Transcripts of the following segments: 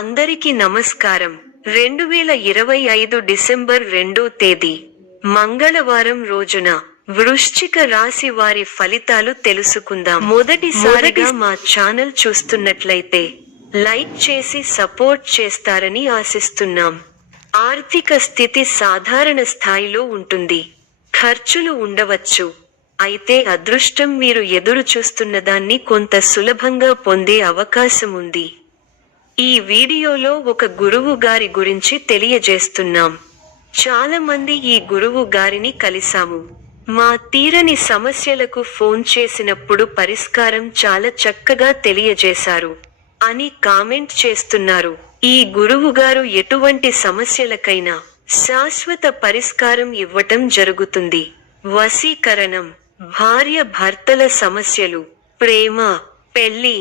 అందరికీ నమస్కారం. 2025 డిసెంబర్ 2వ తేదీ మంగళవారం రోజున వృశ్చిక రాశి వారి ఫలితాలు తెలుసుకుందాం. మొదటిసారిగా మా ఛానల్ చూస్తున్నట్లయితే లైక్ చేసి సపోర్ట్ చేస్తారని ఆశిస్తున్నాం. ఆర్థిక స్థితి సాధారణ స్థాయిలో ఉంటుంది. ఖర్చులు ఉండవచ్చు. అయితే అదృష్టం మీరు ఎదురు చూస్తున్నదాన్ని కొంత సులభంగా పొందే అవకాశం ఉంది. ఈ వీడియోలో ఒక గురువు గారి గురించి తెలియజేస్తున్నాం. చాలా మంది ఈ గురువు గారిని కలిసాము. మా తీరని సమస్యలకు ఫోన్ చేసినప్పుడు పరిష్కారం చాలా చక్కగా తెలియజేశారు అని కామెంట్ చేస్తున్నారు. ఈ గురువు గారు ఎటువంటి సమస్యలకైనా శాశ్వత పరిష్కారం ఇవ్వటం జరుగుతుంది. వశీకరణం, భార్య భర్తల సమస్యలు, ప్రేమ, పెళ్లి,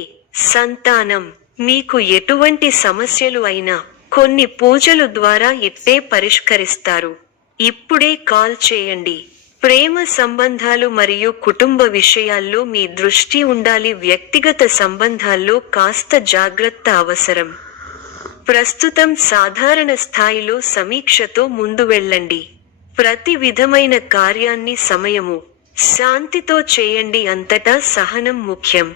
సంతానం, మీకు ఎటువంటి సమస్యలు అయినా కొన్ని పూజలు ద్వారా ఇట్టే పరిష్కరిస్తారు. ఇప్పుడే కాల్ చేయండి. ప్రేమ సంబంధాలు మరియు కుటుంబ విషయాల్లో మీ దృష్టి ఉండాలి. వ్యక్తిగత సంబంధాల్లో కాస్త జాగ్రత్త అవసరం. ప్రస్తుతం సాధారణ స్థాయిలో సమీక్షతో ముందు వెళ్ళండి. ప్రతి విధమైన కార్యాన్ని సమయము, శాంతితో చేయండి. అంతటా సహనం ముఖ్యం.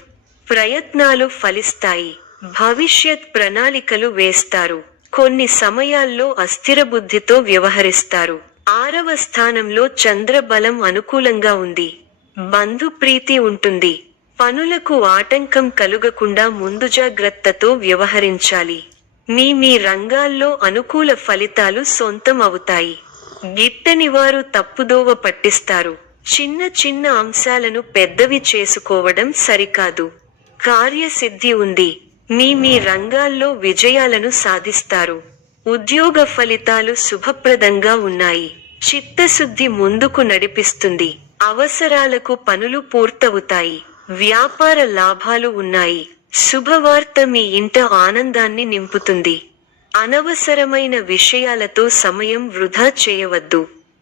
ప్రయత్నాలు ఫలిస్తాయి. భవిష్యత్ ప్రణాళికలు వేస్తారు. కొన్ని సమయాల్లో అస్థిర బుద్ధితో వ్యవహరిస్తారు. 6వ స్థానంలో చంద్రబలం అనుకూలంగా ఉంది. బంధు ప్రీతి ఉంటుంది. పనులకు ఆటంకం కలుగకుండా ముందు జాగ్రత్తతో వ్యవహరించాలి. మీ రంగాల్లో అనుకూల ఫలితాలు సొంతం అవుతాయి. గిట్టని వారు తప్పుదోవ పట్టిస్తారు. చిన్న చిన్న అంశాలను పెద్దవి చేసుకోవడం సరికాదు. కార్యసిద్ధి ఉంది. మీ రంగాల్లో విజయాలను సాధిస్తారు. ఉద్యోగ ఫలితాలు శుభప్రదంగా ఉన్నాయి. చిత్తశుద్ధి ముందుకు నడిపిస్తుంది. అవసరాలకు పనులు పూర్తవుతాయి. వ్యాపార లాభాలు ఉన్నాయి. శుభవార్త మీ ఇంట ఆనందాన్ని నింపుతుంది. అనవసరమైన విషయాలతో సమయం వృధా చేయవద్దు.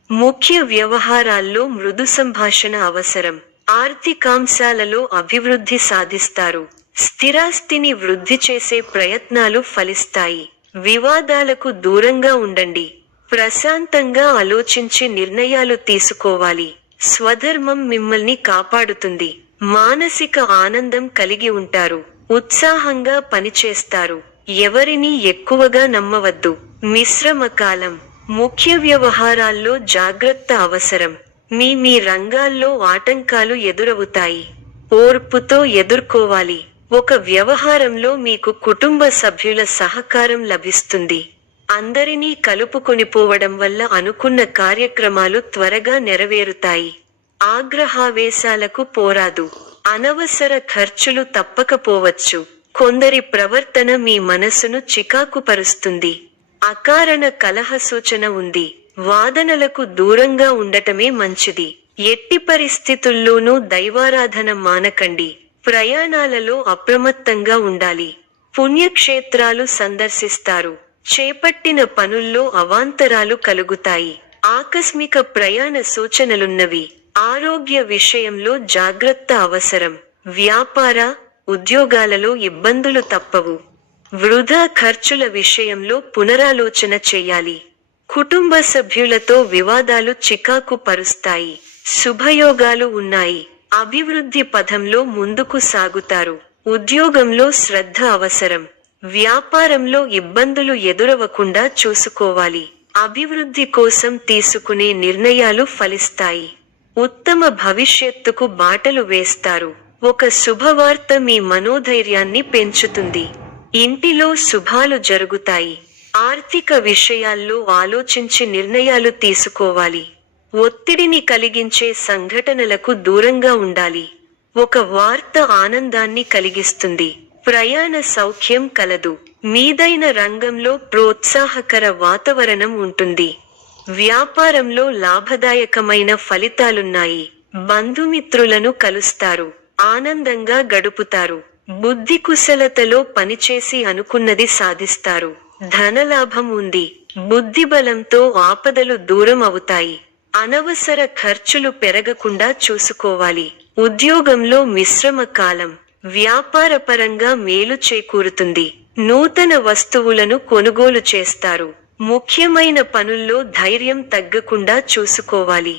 ముఖ్య వ్యవహారాల్లో మృదు సంభాషణ అవసరం. ఆర్థికాంశాలలో అభివృద్ధి సాధిస్తారు. స్థిరాస్తిని వృద్ధి చేసే ప్రయత్నాలు ఫలిస్తాయి. వివాదాలకు దూరంగా ఉండండి. ప్రశాంతంగా ఆలోచించి నిర్ణయాలు తీసుకోవాలి. స్వధర్మం మిమ్మల్ని కాపాడుతుంది. మానసిక ఆనందం కలిగి ఉంటారు. ఉత్సాహంగా పనిచేస్తారు. ఎవరినీ ఎక్కువగా నమ్మవద్దు. మిశ్రమ కాలం. ముఖ్య వ్యవహారాల్లో జాగ్రత్త అవసరం. మీ రంగాల్లో ఆటంకాలు ఎదురవుతాయి. ఓర్పుతో ఎదుర్కోవాలి. ఒక వ్యవహారంలో మీకు కుటుంబ సభ్యుల సహకారం లభిస్తుంది. అందరినీ కలుపుకొనిపోవడం వల్ల అనుకున్న కార్యక్రమాలు త్వరగా నెరవేరుతాయి. ఆగ్రహావేశాలకు పోరాదు. అనవసర ఖర్చులు తప్పకపోవచ్చు. కొందరి ప్రవర్తన మీ మనసును చికాకుపరుస్తుంది. అకారణ కలహ సూచన ఉంది. వాదనలకు దూరంగా ఉండటమే మంచిది. ఎట్టి పరిస్థితుల్లోనూ దైవారాధన మానకండి. ప్రయాణాలలో అప్రమత్తంగా ఉండాలి. పుణ్యక్షేత్రాలు సందర్శిస్తారు. చేపట్టిన పనుల్లో అవాంతరాలు కలుగుతాయి. ఆకస్మిక ప్రయాణ సూచనలున్నవి. ఆరోగ్య విషయంలో జాగ్రత్త అవసరం. వ్యాపార, ఉద్యోగాలలో ఇబ్బందులు తప్పవు. వృధా ఖర్చుల విషయంలో పునరాలోచన చేయాలి. కుటుంబ సభ్యులతో వివాదాలు చికాకు పరుస్తాయి. శుభయోగాలు ఉన్నాయి. అభివృద్ధి పథంలో ముందుకు సాగుతారు. ఉద్యోగంలో శ్రద్ధ అవసరం. వ్యాపారంలో ఇబ్బందులు ఎదురవకుండా చూసుకోవాలి. అభివృద్ధి కోసం తీసుకునే నిర్ణయాలు ఫలిస్తాయి. ఉత్తమ భవిష్యత్తుకు బాటలు వేస్తారు. ఒక శుభవార్త మీ మనోధైర్యాన్ని పెంచుతుంది. ఇంటిలో శుభాలు జరుగుతాయి. ఆర్థిక విషయాల్లో ఆలోచించి నిర్ణయాలు తీసుకోవాలి. ఒత్తిడిని కలిగించే సంఘటనలకు దూరంగా ఉండాలి. ఒక వార్త ఆనందాన్ని కలిగిస్తుంది. ప్రయాణ సౌఖ్యం కలదు. మీదైన రంగంలో ప్రోత్సాహకర వాతావరణం ఉంటుంది. వ్యాపారంలో లాభదాయకమైన ఫలితాలున్నాయి. బంధుమిత్రులను కలుస్తారు. ఆనందంగా గడుపుతారు. బుద్ధి కుశలతలో పనిచేసి అనుకున్నది సాధిస్తారు. ధనలాభం ఉంది. బుద్ధిబలంతో ఆపదలు దూరం అవుతాయి. అనవసర ఖర్చులు పెరగకుండా చూసుకోవాలి. ఉద్యోగంలో మిశ్రమ కాలం. వ్యాపారపరంగా మేలు చేకూరుతుంది. నూతన వస్తువులను కొనుగోలు చేస్తారు. ముఖ్యమైన పనుల్లో ధైర్యం తగ్గకుండా చూసుకోవాలి.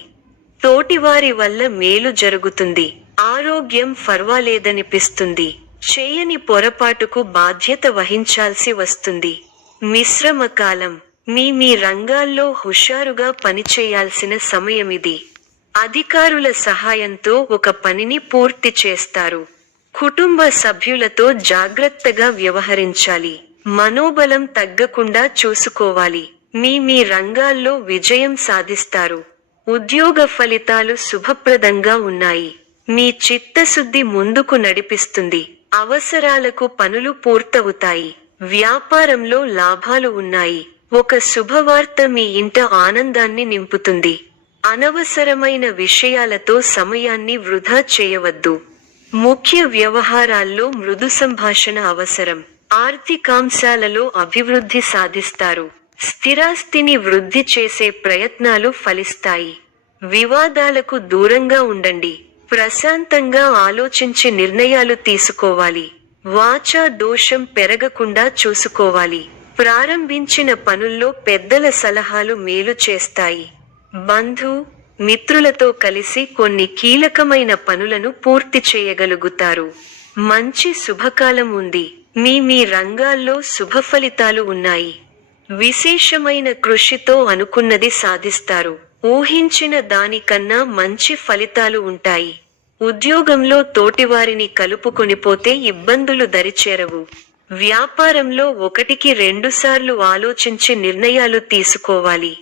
తోటివారి వల్ల మేలు జరుగుతుంది. ఆరోగ్యం పర్వాలేదనిపిస్తుంది. చేయని పొరపాటుకు బాధ్యత వహించాల్సి వస్తుంది. మిశ్రమ కాలం. మీ రంగాల్లో హుషారుగా పనిచేయాల్సిన సమయమిది. అధికారుల సహాయంతో ఒక పనిని పూర్తి చేస్తారు. కుటుంబ సభ్యులతో జాగ్రత్తగా వ్యవహరించాలి. మనోబలం తగ్గకుండా చూసుకోవాలి. మీ రంగాల్లో విజయం సాధిస్తారు. ఉద్యోగ ఫలితాలు శుభప్రదంగా ఉన్నాయి. మీ చిత్తశుద్ధి ముందుకు నడిపిస్తుంది. అవసరాలకు పనులు పూర్తవుతాయి. వ్యాపారంలో లాభాలు ఉన్నాయి. ఒక శుభవార్త మీ ఇంట ఆనందాన్ని నింపుతుంది. అనవసరమైన విషయాలతో సమయాన్ని వృధా చేయవద్దు. ముఖ్య వ్యవహారాల్లో మృదు సంభాషణ అవసరం. ఆర్థికాంశాలలో అభివృద్ధి సాధిస్తారు. స్థిరాస్తిని వృద్ధి చేసే ప్రయత్నాలు ఫలిస్తాయి. వివాదాలకు దూరంగా ఉండండి. ప్రశాంతంగా ఆలోచించి నిర్ణయాలు తీసుకోవాలి. వాచా దోషం పెరగకుండా చూసుకోవాలి. ప్రారంభించిన పనుల్లో పెద్దల సలహాలు మేలు చేస్తాయి. మిత్రులతో కలిసి కొన్ని కీలకమైన పనులను పూర్తి చేయగలుగుతారు. మంచి శుభకాలం ఉంది. మీ రంగాల్లో శుభ ఫలితాలు ఉన్నాయి. విశేషమైన కృషితో అనుకున్నది సాధిస్తారు. ఊహించిన దానికన్నా మంచి ఫలితాలు ఉంటాయి. ఉద్యోగంలో తోటివారిని కలుపుకొనిపోతే ఇబ్బందులు దరిచేరవు. వ్యాపారంలో 1-2 సార్లు ఆలోచించి నిర్ణయాలు తీసుకోవాలి.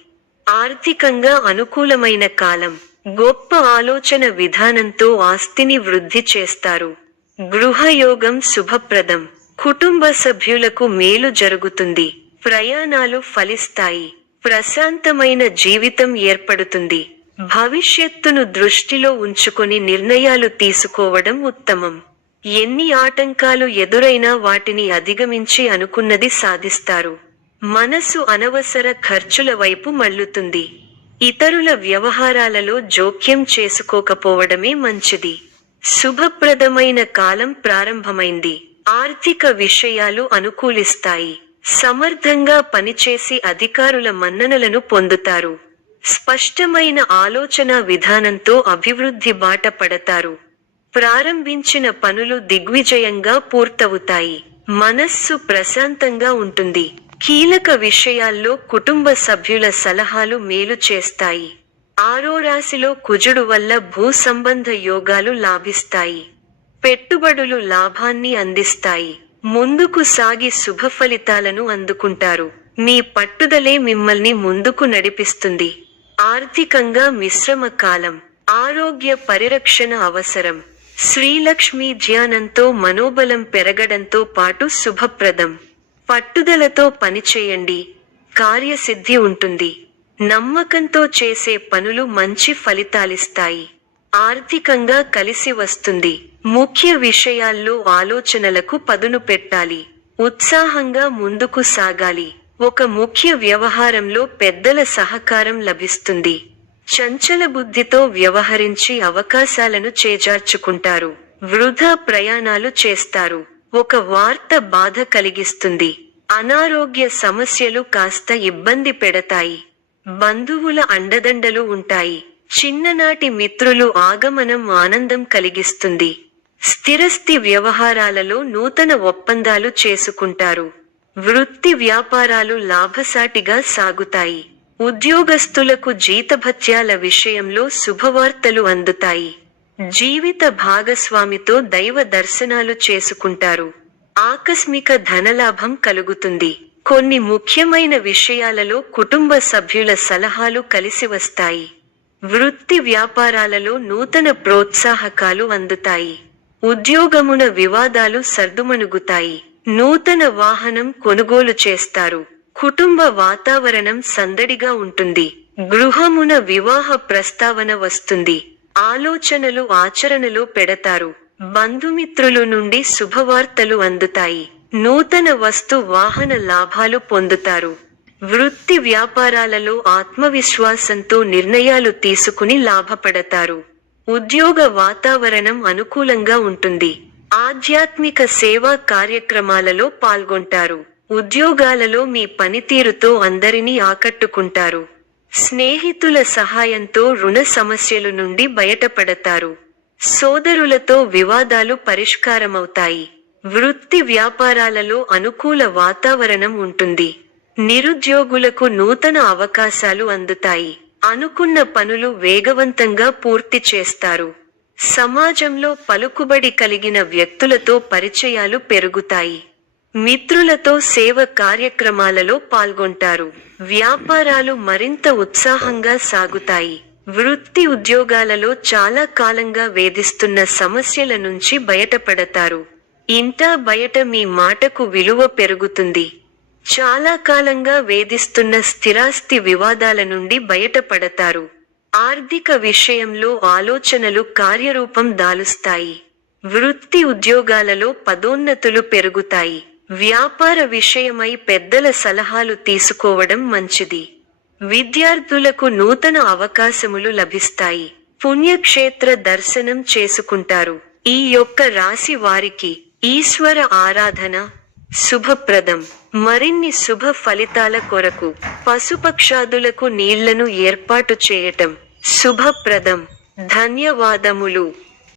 ఆర్థికంగా అనుకూలమైన కాలం. గొప్ప ఆలోచన విధానంతో ఆస్తిని వృద్ధి చేస్తారు. గృహయోగం శుభప్రదం. కుటుంబ సభ్యులకు మేలు జరుగుతుంది. ప్రయాణాలు ఫలిస్తాయి. ప్రశాంతమైన జీవితం ఏర్పడుతుంది. భవిష్యత్తును దృష్టిలో ఉంచుకొని నిర్ణయాలు తీసుకోవడం ఉత్తమం. ఎన్ని ఆటంకాలు ఎదురైనా వాటిని అధిగమించి అనుకున్నది సాధిస్తారు. మనసు అనవసర ఖర్చుల వైపు మళ్లుతుంది. ఇతరుల వ్యవహారాలలో జోక్యం చేసుకోకపోవడమే మంచిది. శుభప్రదమైన కాలం ప్రారంభమైంది. ఆర్థిక విషయాలు అనుకూలిస్తాయి. సమర్థంగా పనిచేసి అధికారుల మన్ననలను పొందుతారు. స్పష్టమైన ఆలోచన విధానంతో అభివృద్ధి బాట పడతారు. ప్రారంభించిన పనులు దిగ్విజయంగా పూర్తవుతాయి. మనస్సు ప్రశాంతంగా ఉంటుంది. కీలక విషయాల్లో కుటుంబ సభ్యుల సలహాలు మేలు చేస్తాయి. ఆరో రాశిలో కుజుడు వల్ల భూ సంబంధ యోగాలు లాభిస్తాయి. పెట్టుబడులు లాభాన్ని అందిస్తాయి. ముందుకు సాగి శుభ ఫలితాలను అందుకుంటారు. మీ పట్టుదలే మిమ్మల్ని ముందుకు నడిపిస్తుంది. ఆర్థికంగా మిశ్రమ కాలం. ఆరోగ్య పరిరక్షణ అవసరం. శ్రీలక్ష్మీ ధ్యానంతో మనోబలం పెరగడంతో పాటు శుభప్రదం. పట్టుదలతో పనిచేయండి. కార్యసిద్ధి ఉంటుంది. నమ్మకంతో చేసే పనులు మంచి ఫలితాలిస్తాయి. ఆర్థికంగా కలిసి వస్తుంది. ముఖ్య విషయాల్లో ఆలోచనలకు పదును పెట్టాలి. ఉత్సాహంగా ముందుకు సాగాలి. ఒక ముఖ్య వ్యవహారంలో పెద్దల సహకారం లభిస్తుంది. చంచల బుద్ధితో వ్యవహరించి అవకాశాలను చేజార్చుకుంటారు. వృధా ప్రయాణాలు చేస్తారు. ఒక వార్త బాధ కలిగిస్తుంది. అనారోగ్య సమస్యలు కాస్త ఇబ్బంది పెడతాయి. బంధువుల అండదండలు ఉంటాయి. చిన్ననాటి మిత్రులు ఆగమనం ఆనందం కలిగిస్తుంది. స్థిరస్థి వ్యవహారాలలో నూతన ఒప్పందాలు చేసుకుంటారు. వృత్తి వ్యాపారాలు లాభసాటిగా సాగుతాయి. ఉద్యోగస్తులకు జీతభత్యాల విషయంలో శుభవార్తలు అందుతాయి. జీవిత భాగస్వామితో దైవ దర్శనాలు చేసుకుంటారు. ఆకస్మిక ధనలాభం కలుగుతుంది. కొన్ని ముఖ్యమైన విషయాలలో కుటుంబ సభ్యుల సలహాలు కలిసి వస్తాయి. వృత్తి వ్యాపారాలలో నూతన ప్రోత్సాహకాలు అందుతాయి. ఉద్యోగమున వివాదాలు సర్దుమణుగుతాయి. నూతన వాహనం కొనుగోలు చేస్తారు. కుటుంబ వాతావరణం సందడిగా ఉంటుంది. గృహమున వివాహ ప్రస్తావన వస్తుంది. ఆలోచనలు ఆచరణలో పెడతారు. బంధుమిత్రులు నుండి శుభవార్తలు అందుతాయి. నూతన వస్తు వాహన లాభాలు పొందుతారు. వృత్తి వ్యాపారాలలో ఆత్మవిశ్వాసంతో నిర్ణయాలు తీసుకుని లాభపడతారు. ఉద్యోగ వాతావరణం అనుకూలంగా ఉంటుంది. ఆధ్యాత్మిక సేవా కార్యక్రమాలలో పాల్గొంటారు. ఉద్యోగాలలో మీ పనితీరుతో అందరినీ ఆకట్టుకుంటారు. స్నేహితుల సహాయంతో రుణ సమస్యల నుండి బయటపడతారు. సోదరులతో వివాదాలు పరిష్కారమవుతాయి. వృత్తి వ్యాపారాలలో అనుకూల వాతావరణం ఉంటుంది. నిరుద్యోగులకు నూతన అవకాశాలు అందుతాయి. అనుకున్న పనులు వేగవంతంగా పూర్తి చేస్తారు. సమాజంలో పలుకుబడి కలిగిన వ్యక్తులతో పరిచయాలు పెరుగుతాయి. మిత్రులతో సేవ కార్యక్రమాలలో పాల్గొంటారు. వ్యాపారాలు మరింత ఉత్సాహంగా సాగుతాయి. వృత్తి ఉద్యోగాలలో చాలా కాలంగా వేధిస్తున్న సమస్యల నుంచి బయటపడతారు. ఇంటా బయట మీ మాటకు విలువ పెరుగుతుంది. చాలా కాలంగా వేధిస్తున్న స్థిరాస్తి వివాదాల నుండి బయటపడతారు. ఆర్థిక విషయంలో ఆలోచనలు కార్యరూపం దాలుస్తాయి. వృత్తి ఉద్యోగాలలో పదోన్నతులు పెరుగుతాయి. వ్యాపార విషయమై పెద్దల సలహాలు తీసుకోవడం మంచిది. విద్యార్థులకు నూతన అవకాశములు లభిస్తాయి. పుణ్యక్షేత్ర దర్శనం చేసుకుంటారు. ఈ యొక్క రాశి వారికి ఈశ్వర ఆరాధన శుభప్రదం. మరిన్ని శుభ ఫలితాల కొరకు పశుపక్షాదులకు నీళ్లను ఏర్పాటు చేయటం శుభప్రదం. ధన్యవాదములు.